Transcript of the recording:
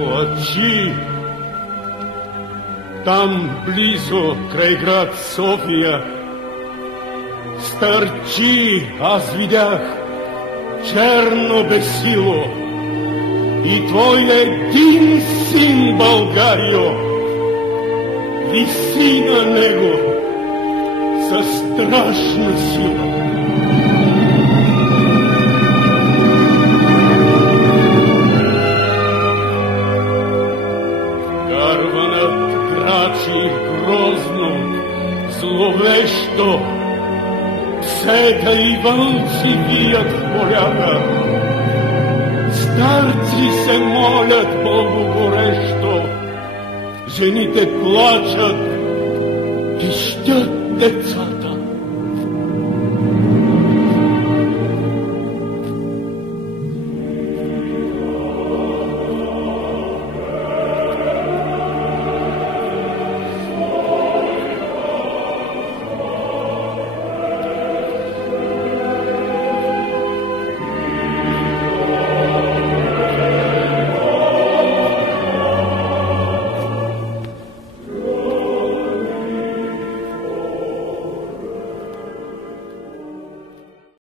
Плачи. Там, близо, край град София, старчи, аз видях, черно бесило, и твой един син, Българио, виси на него със страшна сила. Карванът крачи грозно, зловещо, псета и вълци вият в полята, старци се молят Богу горещо, жените плачат и щят децата.